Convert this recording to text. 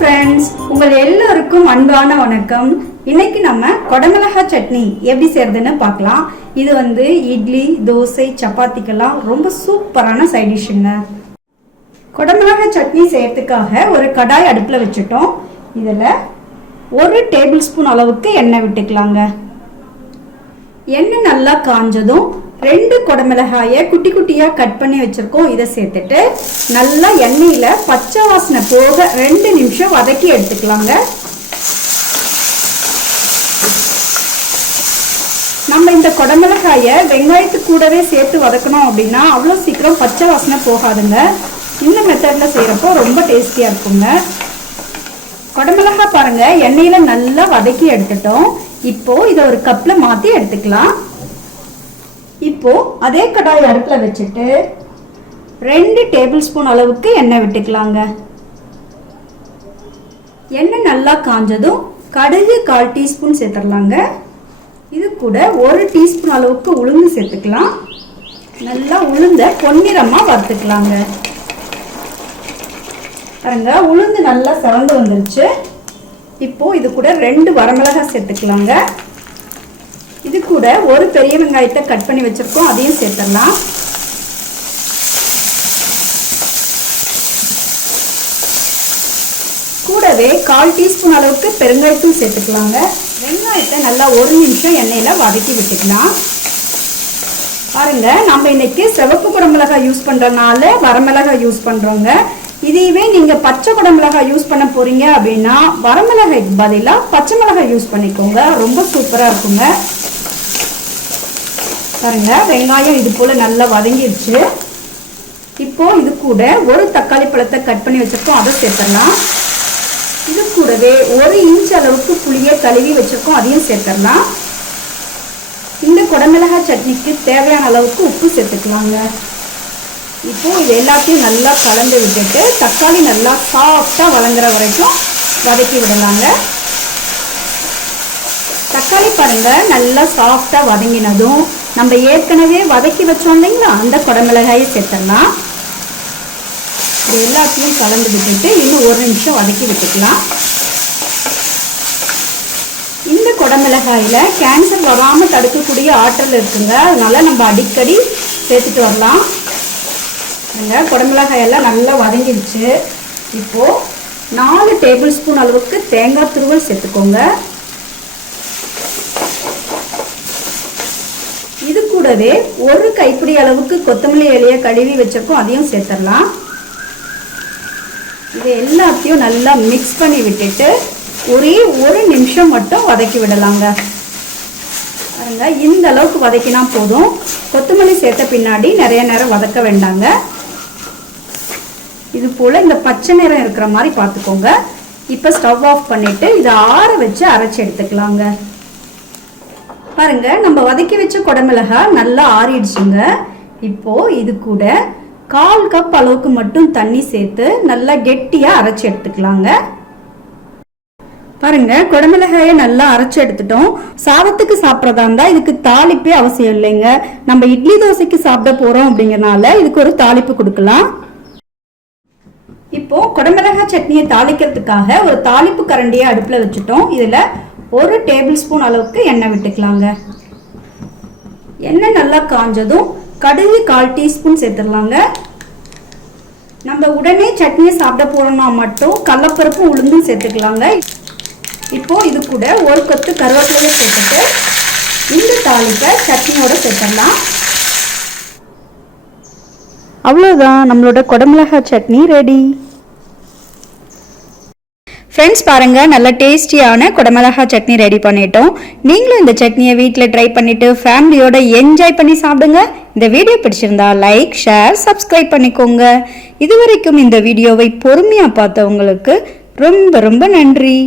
Friends உங்கள் எல்லோருக்கும் அன்பான வணக்கம். இன்னைக்கு நம்ம கொடமிளகா சட்னி எப்படி செய்யறதுன்னு பார்க்கலாம். இது வந்து இட்லி தோசை சப்பாத்திக்கெல்லாம் ரொம்ப சூப்பரான சைட் டிஷ்ஷுங்க கொடமிளகா சட்னி செய்யறதுக்காக ஒரு கடாய் அடுப்பில் வச்சுட்டோம். இதில் ஒரு டேபிள் ஸ்பூன் அளவுக்கு எண்ணெய் விட்டுக்கலாங்க. எண்ணெய் நல்லா காஞ்சதும் ரெண்டு குடமிளகாயை குட்டி குட்டியாக கட் பண்ணி வச்சுருக்கோம். இதை சேர்த்துட்டு நல்லா எண்ணெயில் பச்சை வாசனை போக ரெண்டு நிமிஷம் வதக்கி எடுத்துக்கலாங்க. நம்ம இந்த குடமிளகாயை வெங்காயத்து கூடவே சேர்த்து வதக்கணும் அப்படின்னா அவ்வளோ சீக்கிரம் பச்சை வாசனை போகாதுங்க. இந்த மெத்தடில் செய்கிறப்போ ரொம்ப டேஸ்டியாக இருக்குங்க. குடமிளகா பாருங்கள் எண்ணெயில் நல்லா வதக்கி எடுத்துட்டோம். இப்போ இதை ஒரு கப்பில் மாற்றி எடுத்துக்கலாம். இப்போ அதே கடாய் அடுப்பில் வச்சுட்டு ரெண்டு டேபிள் ஸ்பூன் அளவுக்கு எண்ணெய் விட்டுக்கலாங்க. எண்ணெய் நல்லா காஞ்சதும் கடுகு கால் டீஸ்பூன் சேர்த்துடலாங்க. இது கூட ஒரு டீஸ்பூன் அளவுக்கு உளுந்து சேர்த்துக்கலாம். நல்லா உளுந்த பொன்னிறமாக வறுத்துக்கலாங்க. பாருங்க உளுந்து நல்லா சிறந்து வந்துருச்சு. இப்போ இது கூட ரெண்டு வரமிளகாய் சேர்த்துக்கலாங்க. கூட ஒரு பெரிய வெங்காயத்தை கட் பண்ணி வச்சிருக்கோம் அதையும் சேர்த்துடலாம். கூடவே கால் டீஸ்பூன் அளவுக்கு பெருங்காயத்தூள் சேர்த்துக்கலாங்க. வெங்காயத்தை நல்லா ஒரு நிமிஷம் எண்ணெயில் வதக்கி விட்டுக்கலாம். பாருங்க நம்ம இன்னைக்கு சிவப்பு குடமிளகாய் யூஸ் பண்றதுனால வரமிளகாய் யூஸ் பண்றோங்க. இதையவே நீங்க பச்சை குடமிளகாய் யூஸ் பண்ண போறீங்க அப்படின்னா வரமிளகாய்க்கு பதிலாக பச்சை மிளகாய் யூஸ் பண்ணிக்கோங்க. ரொம்ப சூப்பரா இருக்குங்க. பாருங்க வெங்காயம் இது போல நல்லா வதங்கிடுச்சு இப்போ இது கூட ஒரு தக்காளி பழத்தை கட் பண்ணி வச்சிருக்கோம் அதை சேர்த்துடலாம். இது கூடவே ஒரு இன்ச் அளவுக்கு புளியை கழுவி வச்சிருக்கோம் அதையும் சேர்த்துடலாம். இந்த குடமிளகாய் சட்னிக்கு தேவையான அளவுக்கு உப்பு சேர்த்துக்கலாங்க. இப்போ இது எல்லாத்தையும் நல்லா கலந்து விட்டுட்டு தக்காளி நல்லா சாஃப்டாக வளங்குற வரைக்கும் வதக்கி விடலாங்க. தக்காளி பாருங்கள் நல்லா சாஃப்டாக வதங்கினதும் நம்ம ஏற்கனவே வதக்கி வச்சோம் இல்லைங்களா? அந்த குடமிளகாயை சேர்த்தலாம் இது எல்லாத்தையும் கலந்து விட்டுட்டு இன்னும் ஒரு நிமிஷம் வதக்கி விட்டுக்கலாம். இந்த குடமிளகாயில் கேன்சர் வராமல் தடுக்கக்கூடிய ஆற்றல் இருக்குங்க. அதனால நம்ம அடிக்கடி சேர்த்துட்டு வரலாம். குடமிளகாய் குடமிளகாயெல்லாம் நல்லா வதங்கிடுச்சு. இப்போது நாலு டேபிள் ஸ்பூன் அளவுக்கு தேங்காய் துருவல் சேர்த்துக்கோங்க இது கூடவே ஒரு கைப்பிடி அளவுக்கு கொத்தமல்லி இலையை கழுவி வச்சிருக்கோம் அதையும் சேர்த்துடலாம் இது எல்லாத்தையும் நல்லா மிக்ஸ் பண்ணி விட்டுட்டு ஒரே ஒரு நிமிஷம் மட்டும் வதக்கி விடலாங்க. பாருங்க இந்த அளவுக்கு வதக்கினா போதும். கொத்தமல்லி சேர்த்த பின்னாடி நிறைய நேரம் வதக்க வேண்டாங்க. இது போல் இந்த பச்சை நிறம் இருக்கிற மாதிரி பார்த்துக்கோங்க. இப்போ ஸ்டவ் ஆஃப் பண்ணிவிட்டு இதை ஆற வச்சு அரைச்சி எடுத்துக்கலாங்க. பாருங்க நம்ம வதக்கி வச்ச குடமிளகா நல்லா ஆறிடுச்சுங்க. இப்போ இது கூட கால் கப் அளவுக்கு மட்டும் தண்ணி சேர்த்து நல்லா கெட்டியாக அரைச்சி எடுத்துக்கலாங்க. பாருங்க குடமிளகாயை நல்லா அரைச்சி எடுத்துட்டோம். சாதத்துக்கு சாப்பிட்றதா இருந்தா இதுக்கு தாளிப்பே அவசியம் இல்லைங்க. நம்ம இட்லி தோசைக்கு சாப்பிட போறோம் அப்படிங்கறனால இதுக்கு ஒரு தாளிப்பு கொடுக்கலாம். இப்போ குடமிளகாய் சட்னியை தாளிக்கிறதுக்காக ஒரு தாளிப்பு கரண்டியை அடுப்பில் வச்சுட்டோம். இதில் ஒரு டேபிள் ஸ்பூன் அளவுக்கு எண்ணெய் விட்டுக்கலாங்க. எண்ணெய் நல்லா காஞ்சதும் கடுகு கால் டீஸ்பூன் சேர்த்துடலாங்க. நம்ம உடனே சட்னியை சாப்பிட போகிறோம்னா மட்டும் கடலப்பருப்பு உளுந்தும் சேர்த்துக்கலாங்க. இப்போது இது கூட ஒரு கொத்து கருவேப்பிலையை சேர்த்துட்டு இந்த தாளிப்பை சட்னியோட சேர்த்துடலாம். அவ்வளோதான் நம்மளோட குடமிளகாய் சட்னி ரெடி ஃப்ரெண்ட்ஸ் பாருங்கள் நல்ல டேஸ்டியான குடமிளகா சட்னி ரெடி பண்ணிட்டோம். நீங்களும் இந்த சட்னியை வீட்டில் ட்ரை பண்ணிவிட்டு ஃபேமிலியோட என்ஜாய் பண்ணி சாப்பிடுங்க. இந்த வீடியோ பிடிச்சிருந்தா லைக் ஷேர் சப்ஸ்கிரைப் பண்ணிக்கோங்க. இது வரைக்கும் இந்த வீடியோவை பொறுமையாக பார்த்தவங்களுக்கு ரொம்ப ரொம்ப நன்றி.